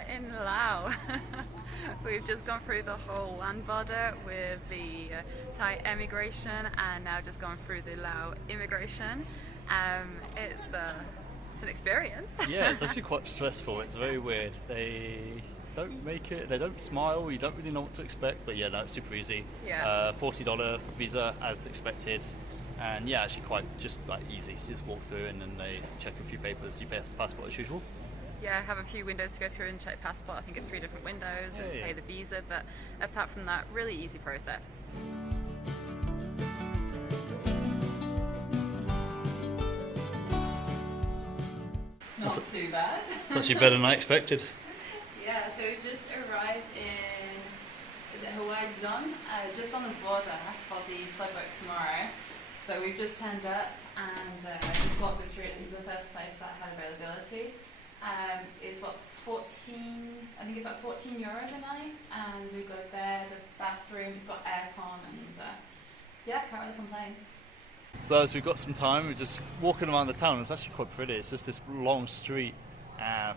we're in Laos. We've just gone through the whole land border with the Thai emigration and now just gone through the Lao immigration. It's an experience. Yeah, it's actually quite stressful. It's very weird. They don't make it, they don't smile, you don't really know what to expect, but yeah, that's super easy. Yeah. $40 visa as expected. And yeah, actually quite just like easy. You just walk through and then they check a few papers, you pay a passport as usual. Yeah, I have a few windows to go through and check passport. I think it's 3 different windows and pay the visa, but apart from that, really easy process. Not too bad. It's actually better than I expected. Yeah, so we just arrived in, is it Hawaii Zone? Just on the border for the sled boat tomorrow. So we've just turned up and just walked the street. This is the first place that had availability. It's what, 14, I think it's about 14 euros a night, and we've got a bed, a bathroom, it's got aircon, and yeah, can't really complain. So as we've got some time, we're just walking around the town. It's actually quite pretty. It's just this long street.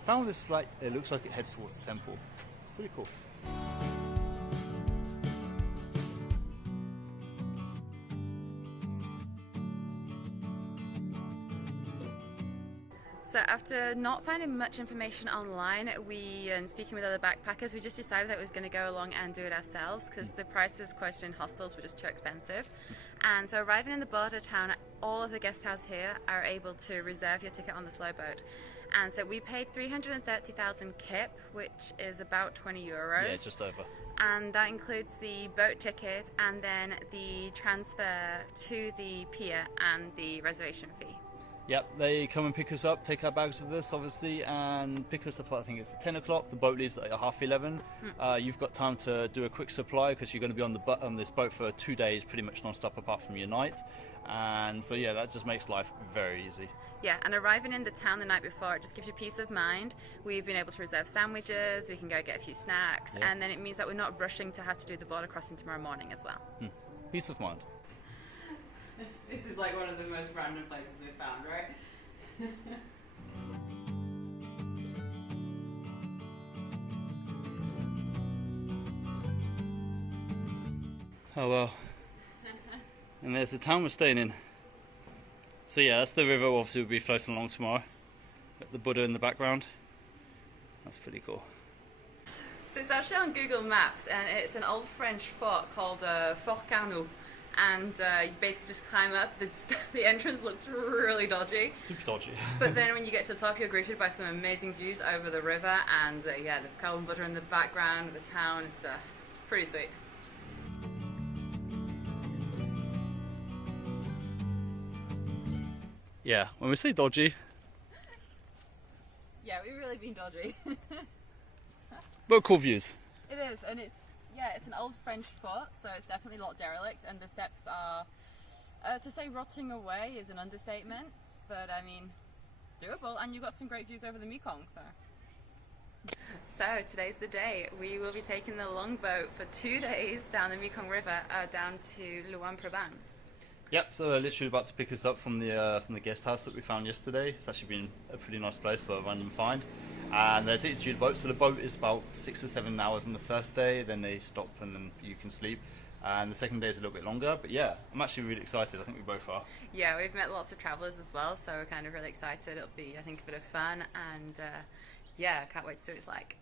Found this like, it looks like it heads towards the temple. It's pretty cool. So after not finding much information online, and speaking with other backpackers, we just decided that we was going to go along and do it ourselves because the prices quoted in hostels were just too expensive. And so arriving in the border town, all of the guest houses here are able to reserve your ticket on the slow boat. And so we paid 330,000 kip, which is about 20 euros. Yeah, just over. And that includes the boat ticket and then the transfer to the pier and the reservation fee. Yep, they come and pick us up, take our bags with us, obviously, and pick us up. I think it's at 10 o'clock. The boat leaves at 11:30. You've got time to do a quick supply because you're going to be on this boat for 2 days, pretty much non-stop, apart from your night. And so, yeah, that just makes life very easy. Yeah, and arriving in the town the night before, it just gives you peace of mind. We've been able to reserve sandwiches, we can go get a few snacks, and then it means that we're not rushing to have to do the border crossing tomorrow morning as well. Peace of mind. This is like one of the most random places we've found, right? Oh well. And there's the town we're staying in. So yeah, that's the river obviously we'll be floating along tomorrow. Got the Buddha in the background. That's pretty cool. So it's actually on Google Maps and it's an old French fort called Fort Carnot. And you basically just climb up. The entrance looks really dodgy. Super dodgy. But then when you get to the top, you're greeted by some amazing views over the river, and yeah, the cow and butter in the background of the town. It's pretty sweet. Yeah, when we say dodgy. Yeah, we've really been dodgy. But cool views. It is, and it's an old French fort, so it's definitely a lot derelict, and the steps are, to say rotting away is an understatement, but I mean, doable, and you've got some great views over the Mekong, so. So today's the day. We will be taking the longboat for 2 days down the Mekong River, down to Luang Prabang. Yep, so they're literally about to pick us up from the guest house that we found yesterday. It's actually been a pretty nice place for a random find. And they're taking you to the boat. So the boat is about 6 or 7 hours on the first day, then they stop and then you can sleep. And the second day is a little bit longer, but yeah, I'm actually really excited. I think we both are. Yeah, we've met lots of travellers as well, so we're kind of really excited. It'll be, I think, a bit of fun, and yeah, can't wait to see what it's like.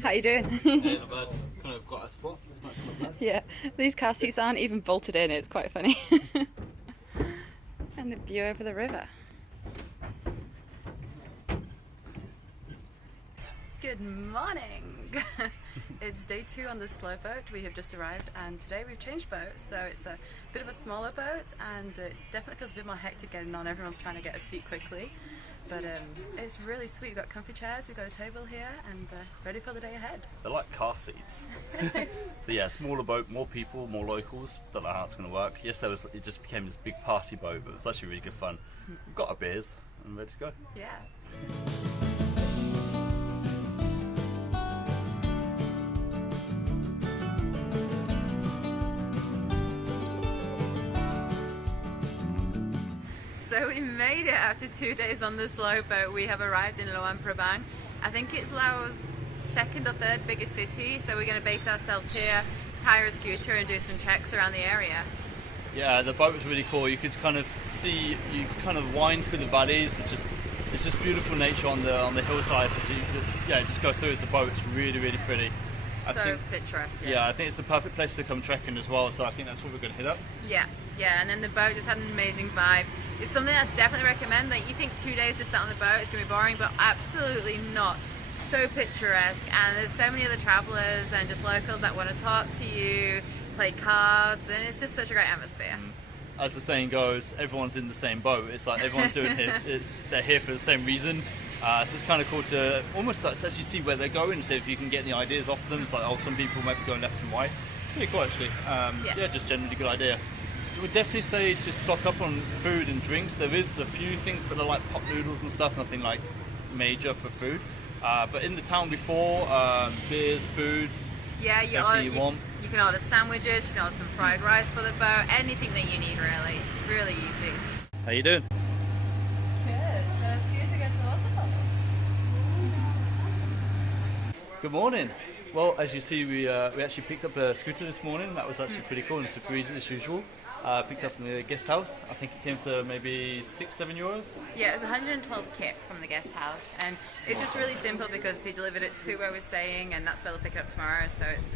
How you doing? Yeah, not bad. Kind of got a spot. It's not bad. Yeah, these car seats aren't even bolted in, it's quite funny. And the view over the river. Good morning! It's day 2 on the slow boat. We have just arrived and today we've changed boats, so it's a bit of a smaller boat and it definitely feels a bit more hectic getting on. Everyone's trying to get a seat quickly, but it's really sweet. We've got comfy chairs, we've got a table here and ready for the day ahead. They're like car seats. So yeah, smaller boat, more people, more locals. Don't know how it's going to work. Yes, it just became this big party boat, but it was actually really good fun. We've got our beers and ready to go. Yeah. So we made it after 2 days on the slow boat. We have arrived in Luang Prabang. I think it's Laos' 2nd or 3rd biggest city, so we're going to base ourselves here, hire a scooter and do some treks around the area. Yeah, the boat was really cool. You could kind of see, you could kind of wind through the valleys. It's just beautiful nature on the hillsides. So you just go through with the boat. It's really, really pretty. So picturesque. Yeah, I think it's the perfect place to come trekking as well. So I think that's what we're going to hit up. Yeah, and then the boat just had an amazing vibe. It's something I definitely recommend. Like, you think 2 days just sat on the boat is going to be boring, but absolutely not. So picturesque, and there's so many other travellers and just locals that want to talk to you, play cards, and it's just such a great atmosphere. As the saying goes, everyone's in the same boat. It's like everyone's doing it. They're here for the same reason. So it's kind of cool to almost like actually see where they're going, see if you can get any ideas off them. It's like, oh, some people might be going left and right. Pretty cool actually. Yeah, just generally good idea. I would definitely say to stock up on food and drinks. There is a few things, but they're like pot noodles and stuff, nothing like major for food. But in the town before, beers, food, yeah, you want. You can order sandwiches, you can order some fried rice for the boat, anything that you need really. It's really easy. How you doing? Good. The scooter go to the waterfall. Good morning. Well, as you see, we actually picked up a scooter this morning. That was actually pretty cool and super easy as usual. Picked up from the guest house. I think it came to maybe €6-7. Yeah, it was 112 kip from the guest house, and it's just really simple because he delivered it to where we're staying, and that's where they'll pick it up tomorrow. So it's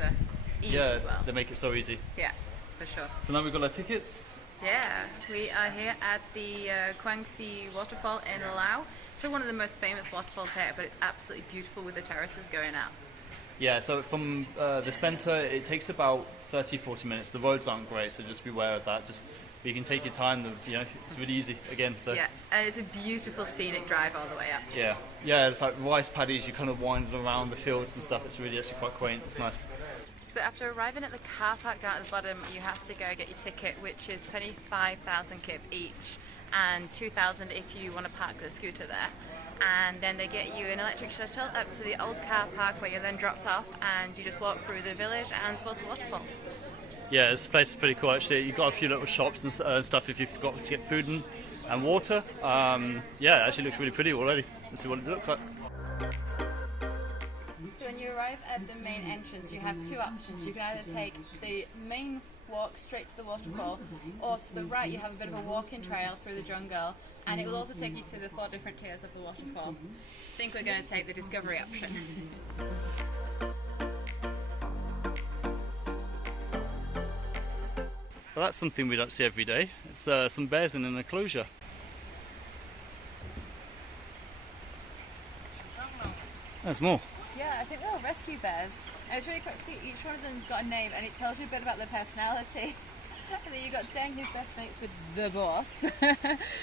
easy as well. They make it so easy. Yeah, for sure. So now we've got our tickets. Yeah, we are here at the Kwangsi waterfall in Laos. It's one of the most famous waterfalls here, but it's absolutely beautiful with the terraces going out. Yeah, so from the centre, it takes about 30-40 minutes. The roads aren't great, so just be aware of that. You can take your time. It's really easy again. So. Yeah, and it's a beautiful scenic drive all the way up. Yeah, it's like rice paddies. You kind of wind around the fields and stuff. It's really actually quite quaint. It's nice. So after arriving at the car park down at the bottom, you have to go get your ticket, which is 25,000 kip each, and 2,000 if you want to park the scooter there. And then they get you an electric shuttle up to the old car park where you're then dropped off and you just walk through the village and towards the waterfalls. Yeah, this place is pretty cool actually. You've got a few little shops and stuff if you forgot to get food and water. Yeah, it actually looks really pretty already. Let's see what it looks like. So when you arrive at the main entrance, you have two options. You can either take the main walk straight to the waterfall, or to the right you have a bit of a walking trail through the jungle, and it will also take you to the 4 different tiers of the waterfall. I think we're going to take the discovery option. Well, that's something we don't see every day. It's some bears in an enclosure. There's more. Yeah, I think they're all rescue bears. And it's really quite sweet. Each one of them's got a name and it tells you a bit about their personality. And then you've got Deng, who's best mates with the boss.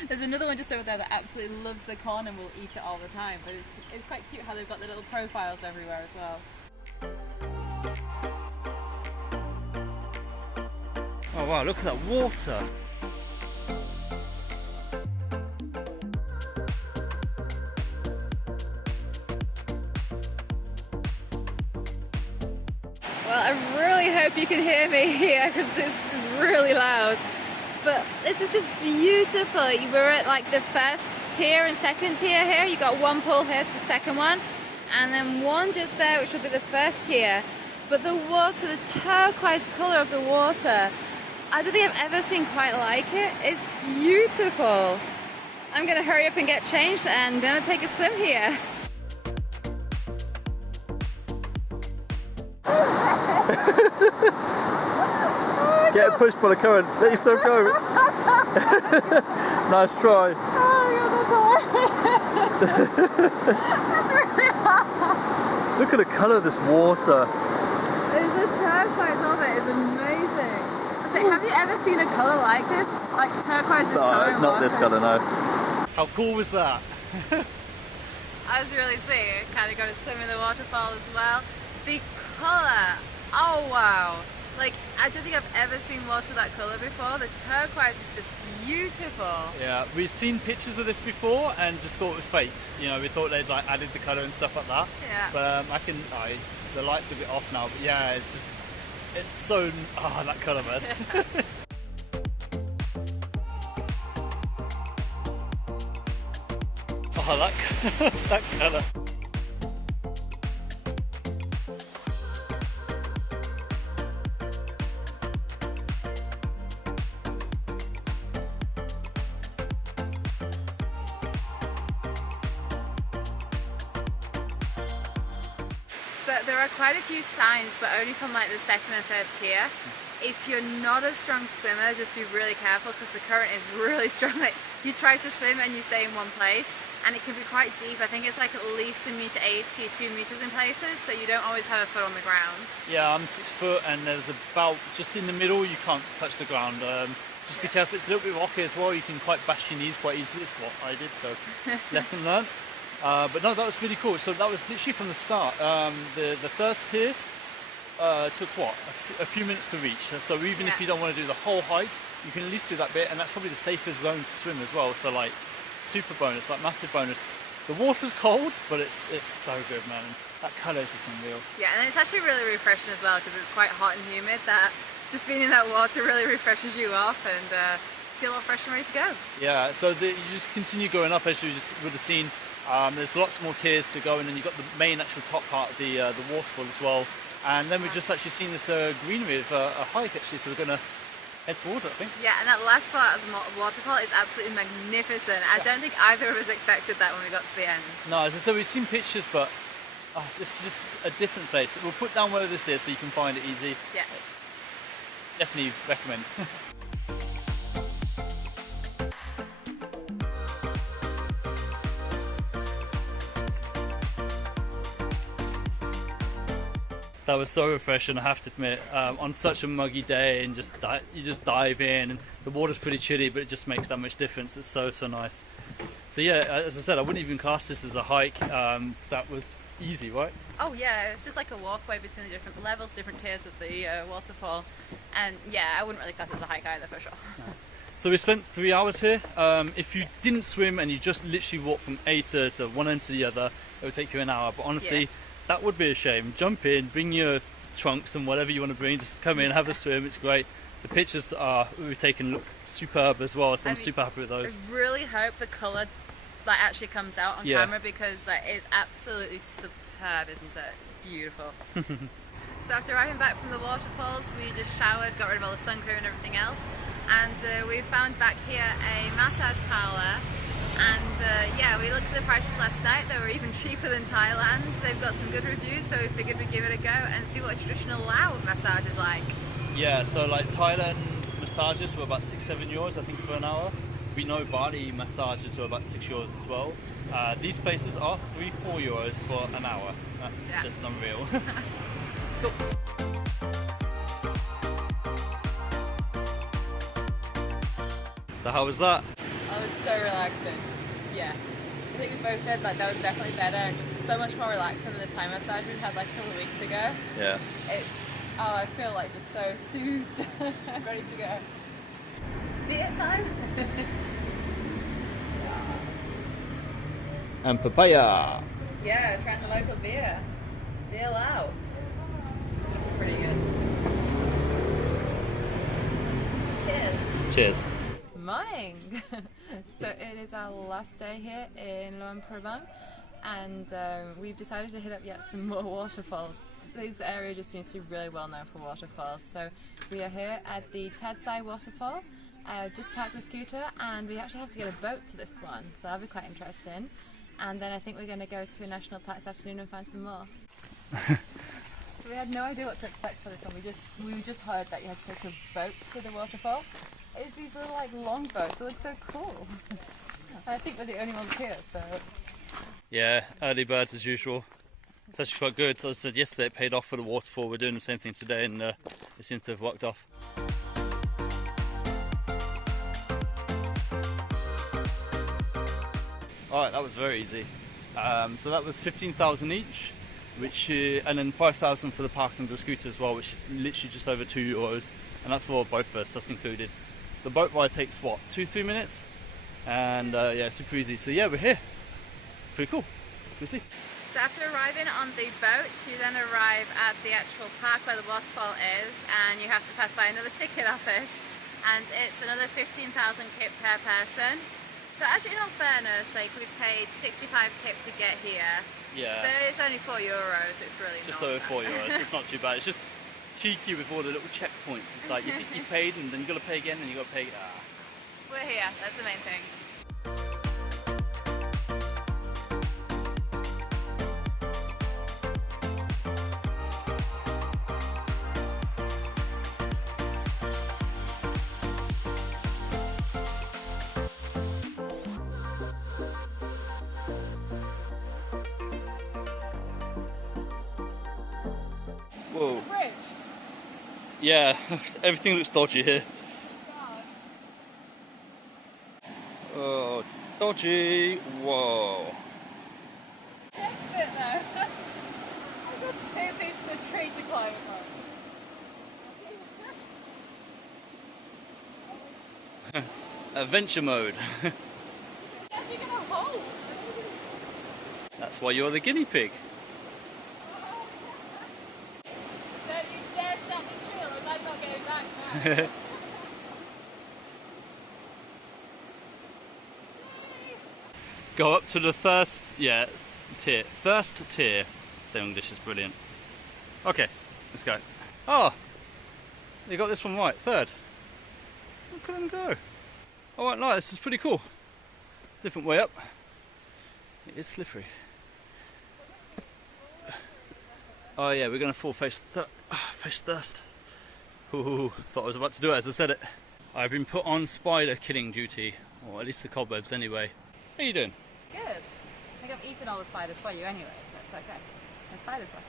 There's another one just over there that absolutely loves the corn and will eat it all the time. But it's quite cute how they've got their little profiles everywhere as well. Oh wow, look at that water! Well, I really hope you can hear me here because this is really loud. But this is just beautiful. We're at like the first tier and second tier here. You've got one pool here, it's the second one. And then one just there, which will be the first tier. But the water, the turquoise colour of the water, I don't think I've ever seen quite like it. It's beautiful. I'm going to hurry up and get changed and going to take a swim here. Get pushed by the current. Let yourself go. Nice try. Oh my god, that's hilarious. That's really hard. Look at the colour of this water. The turquoise of it is amazing. So have you ever seen a colour like this? Like turquoise colour? No, not this colour, no. How cool was that? As you really see, kind of got to swim in the waterfall as well. The colour, oh wow. Like, I don't think I've ever seen water that colour before. The turquoise is just beautiful. Yeah, we've seen pictures of this before and just thought it was faked. You know, we thought they'd like added the colour and stuff like that. Yeah. But the light's a bit off now, but yeah, it's so, that colour, man. That colour. So there are quite a few signs, but only from like the second and third tier. If you're not a strong swimmer, just be really careful because the current is really strong. Like, you try to swim and you stay in one place, and it can be quite deep. I think it's like at least 1.80 meters, 2 meters in places, so you don't always have a foot on the ground. Yeah, I'm 6 foot and there's about, just in the middle, you can't touch the ground. Just be careful, it's a little bit rocky as well, you can quite bash your knees quite easily. It's what I did, so lesson learned. But no, that was really cool. So that was literally from the start. The first tier took what? A few minutes to reach. So even if you don't want to do the whole hike, you can at least do that bit, and that's probably the safest zone to swim as well. So like, super bonus, like massive bonus. The water's cold, but it's so good, man. That colour is just unreal. Yeah, and it's actually really refreshing as well because it's quite hot and humid. That just being in that water really refreshes you off and feel all fresh and ready to go. Yeah, so you just continue going up as you just would have seen. There's lots more tiers to go, and then you've got the main actual top part of the waterfall as well. And then we've just actually seen this greenery of a hike actually, so we're going to head towards it, I think. Yeah, and that last part of the waterfall is absolutely magnificent. I don't think either of us expected that when we got to the end. No, as I said, we've seen pictures, but this is just a different place. We'll put down where this is so you can find it easy. Yeah. Definitely recommend. That was so refreshing, I have to admit, on such a muggy day, and you just dive in, and the water's pretty chilly, but it just makes that much difference. It's so nice. So yeah, as I said, I wouldn't even class this as a hike. That was easy, right? Oh yeah, it's just like a walkway between the different levels, different tiers of the waterfall, and yeah, I wouldn't really class it as a hike either, for sure. No. So we spent 3 hours here. If you didn't swim and you just literally walked from A to one end to the other, it would take you an hour, but honestly, that would be a shame. Jump in, bring your trunks and whatever you want to bring, just come in, have a swim, it's great. The pictures we've taken look superb as well, so I'm super happy with those. I really hope the colour actually comes out on camera, because that is absolutely superb, isn't it? It's beautiful. So after arriving back from the waterfalls, we just showered, got rid of all the sun cream and everything else, and we found back here a massage parlour. And yeah, we looked at the prices last night. They were even cheaper than Thailand. They've got some good reviews, so we figured we'd give it a go and see what a traditional Lao massage is like. Yeah, so like Thailand massages were about 6-7 euros, I think, for an hour. We know Bali massages were about 6 euros as well. These places are 3-4 euros for an hour. That's just unreal. Let's go. So how was that? Oh, it was so relaxing. Yeah. I think we both said that was definitely better and just so much more relaxing than the Thai massage we had like a couple of weeks ago. Yeah. I feel like just so soothed and ready to go. Beer time? And papaya. Yeah, trying the local beer. Beer Lao. It's pretty good. Cheers. Cheers. Morning! So it is our last day here in Luang Prabang, and we've decided to hit up yet some more waterfalls. This area just seems to be really well known for waterfalls. So we are here at the Tadsai waterfall. Just parked the scooter, and we actually have to get a boat to this one, so that'll be quite interesting. And then I think we're going to go to a national park this afternoon and find some more. So we had no idea what to expect for this one. We just heard that you had to take a boat to the waterfall. It's these little like long boats. It looks so cool. I think we're the only ones here, so. Yeah, early birds as usual. It's actually quite good. So as I said yesterday, it paid off for the waterfall. We're doing the same thing today, and it seems to have worked off. Alright, that was very easy. So that was 15,000 each, which and then 5,000 for the parking of the scooter as well, which is literally just over €2, and that's for both of us, that's included. The boat ride takes what, 2-3 minutes? And yeah, super easy. So yeah, we're here. Pretty cool. Let's go see. So after arriving on the boat, you then arrive at the actual park where the waterfall is, and you have to pass by another ticket office, and it's another 15,000 kip per person. So actually, in all fairness, like we paid 65 kip to get here. Yeah. So it's only €4. It's really just not over €4. It's not too bad. It's just cheeky with all the little checkpoints. It's like you think you paid, and then you got to pay again, and you got to pay. We're here. That's the main thing. Whoa. Bridge. Yeah, everything looks dodgy here. Oh, dodgy. Whoa. Next bit though. I've got 2 pieces of tree to climb up. Adventure mode. It's actually gonna hold. That's why you're the guinea pig. Don't you dare stop this tree, or I'm not going back now. Go up to the first tier. First tier. The English is brilliant. Okay, let's go. Oh, you got this one right. Third. Look at them go. I won't lie, this is pretty cool. Different way up. It is slippery. Oh yeah, we're going to fall face first. Ooh, thought I was about to do it as I said it. I've been put on spider killing duty, or at least the cobwebs anyway. How you doing? Good. I think I've eaten all the spiders for you anyway, so it's okay. No spiders left.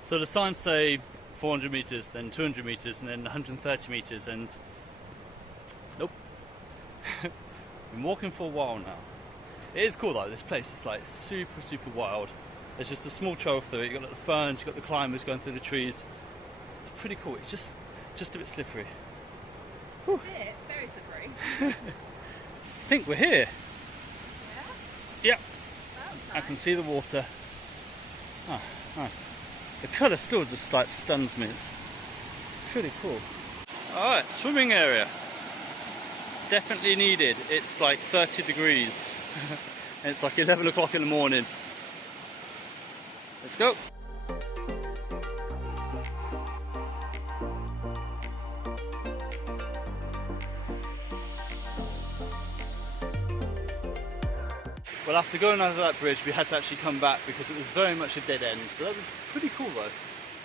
So the signs say 400 metres, then 200 metres, and then 130 metres, and nope. Been walking for a while now. It is cool though, this place is like super wild. There's just a small trail through it, you've got the ferns, you've got the climbers going through the trees. It's pretty cool, it's just a bit slippery. It's very slippery. I think we're here. Yeah? Yep. I can see the water. Oh, nice. The colour still just like stuns me. It's pretty cool. Alright, swimming area. Definitely needed. It's like 30 degrees. And it's like 11 o'clock in the morning. Let's go. Well, after going over that bridge, we had to actually come back because it was very much a dead end. But that was pretty cool though.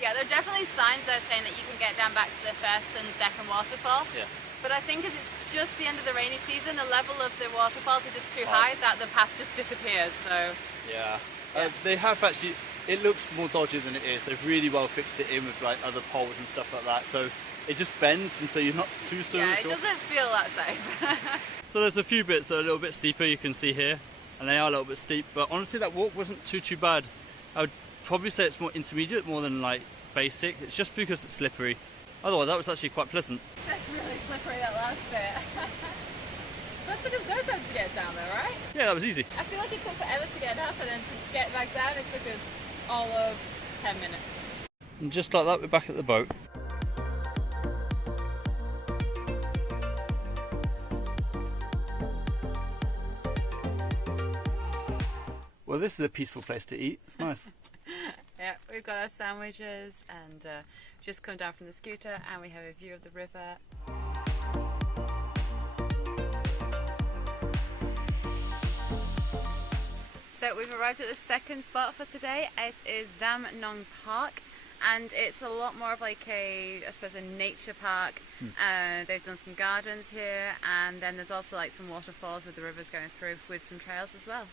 Yeah, there are definitely signs there saying that you can get down back to the first and second waterfall. Yeah. But I think as it's just the end of the rainy season, the level of the waterfalls are just too high that the path just disappears. So yeah. They have actually, it looks more dodgy than it is. They've really well fixed it in with like other poles and stuff like that. So it just bends, and so you're not too sure. yeah, it doesn't feel that safe. So there's a few bits that are a little bit steeper, you can see here, and they are a little bit steep. But honestly, that walk wasn't too bad. I would probably say it's more intermediate, more than like basic. It's just because it's slippery. Otherwise, that was actually quite pleasant. That's really slippery, that last bit. That took us no time to get down there, right? Yeah, that was easy. I feel like it took forever to get up, and then to get back down, it took us all of 10 minutes. And just like that, we're back at the boat. Well, this is a peaceful place to eat. It's nice. Yeah, we've got our sandwiches, and just come down from the scooter, and we have a view of the river. So we've arrived at the second spot for today. It is Dam Nong Park, and it's a lot more of like a, I suppose, a nature park. They've done some gardens here, and then there's also like some waterfalls with the rivers going through with some trails as well.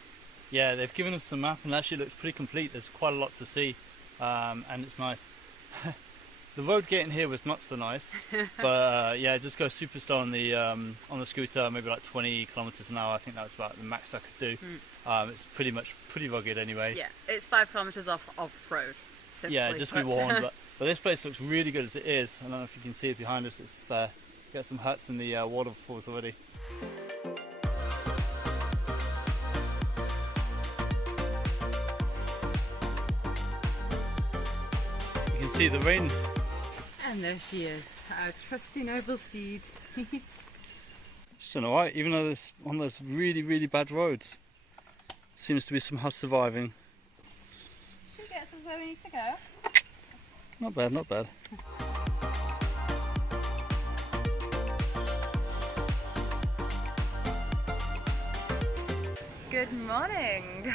Yeah, they've given us the map and it actually looks pretty complete. There's quite a lot to see, and it's nice. The road getting here was not so nice, but yeah, just go super slow on the scooter, maybe like 20 kilometers an hour. I think that's about the max I could do. It's pretty rugged anyway. Yeah, it's 5 kilometers off road. Yeah, just be warned. But this place looks really good as it is. I don't know if you can see it behind us. It's there. Got some huts in the waterfalls already. You can see the rain. And there she is, our trusty noble steed. She's doing alright, even though there's on those really bad roads. Seems to be somehow surviving. She gets us where we need to go. Not bad, not bad. Good morning.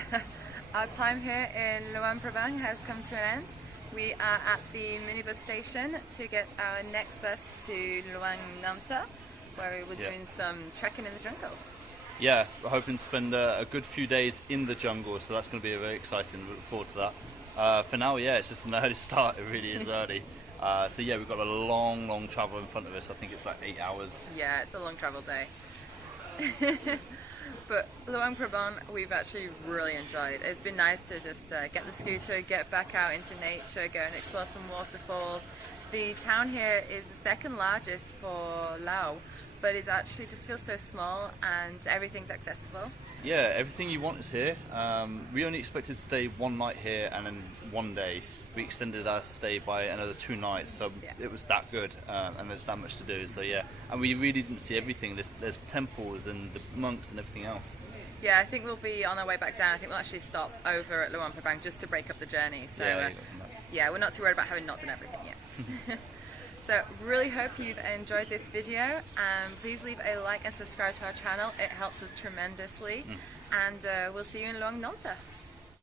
Our time here in Luang Prabang has come to an end. We are at the minibus station to get our next bus to Luang Namta, where we're doing some trekking in the jungle. Yeah, we're hoping to spend a good few days in the jungle, so that's going to be very exciting. We look forward to that. For now, yeah, it's just an early start. It really is early. So yeah, we've got a long travel in front of us. I think it's like 8 hours. Yeah, it's a long travel day. But Luang Prabang, we've actually really enjoyed. It's been nice to just get the scooter, get back out into nature, go and explore some waterfalls. The town here is the second largest for Laos, but it actually just feels so small and everything's accessible. Yeah, everything you want is here. We only expected to stay one night here and then one day. We extended our stay by another 2 nights, so it was that good, and there's that much to do. So yeah, and we really didn't see everything. There's temples and the monks and everything else. Yeah, I think we'll be on our way back down. I think we'll actually stop over at Luang Prabang just to break up the journey. So yeah, we're not too worried about having not done everything yet. So really hope you've enjoyed this video. Please leave a like and subscribe to our channel. It helps us tremendously. And we'll see you in Luang Namta.